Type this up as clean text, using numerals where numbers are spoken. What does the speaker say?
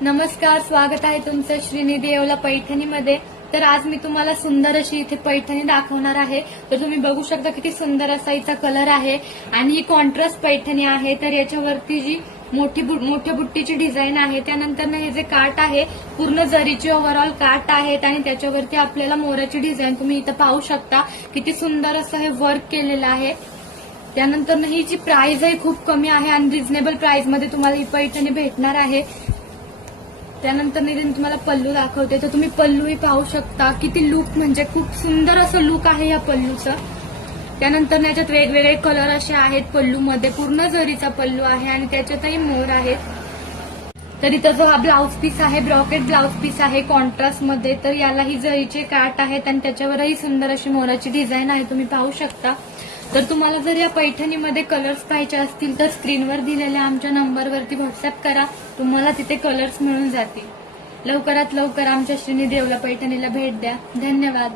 नमस्कार, स्वागत आहे तुमचं श्रीनिधी येवला पैठणीमध्ये। तर आज मी तुम्हाला सुंदर अशी इथे पैठणी दाखवणार आहे। तर तुम्ही बघू शकता किती सुंदर असा हिचा कलर आहे आणि ही कॉन्ट्रास्ट पैठणी आहे। तर याच्यावरती जी मोठ्या बुट्टीची डिझाईन आहे, त्यानंतर हे जे काठ आहे पूर्ण जरीची ओव्हरऑल काठ आहेत आणि त्याच्यावरती आपल्याला मोराची डिझाईन तुम्ही इथं पाहू शकता। किती सुंदर असं हे वर्क केलेलं आहे। त्यानंतर ही जी प्राइस आहे खूप कमी आहे आणि रिझनेबल प्राइस मध्ये तुम्हाला ही पैठणी भेटणार आहे। त्यानंतर मी तुम्हाला पल्लू दाखवते, तर तुम्ही पल्लूही पाहू शकता। किती लुक म्हणजे खूप सुंदर असं लुक आहे या पल्लूचं। त्यानंतर याच्यात वेगवेगळे कलर असे आहेत पल्लूमध्ये, पूर्ण जरीचा पल्लू आहे आणि त्याच्यातही मोर आहेत। तर इथं जो हा ब्लाउज पीस आहे ब्रॉकेट ब्लाउज पीस आहे कॉन्ट्रास्ट मध्ये। तर यालाही जरीचे काठ आहेत आणि त्याच्यावरही सुंदर अशी मोराची डिझाईन आहे, तुम्ही पाहू शकता। तर तुम्हाला जर या पैठणीमध्ये कलर्स पाहिजे असतील तर स्क्रीनवर दिलेल्या आमच्या नंबरवरती व्हॉट्सअप करा, तुम्हाला तिथे कलर्स मिळून जातील। लवकरात लवकर आमच्या श्रीनिधी येवला पैठणीला भेट द्या। धन्यवाद।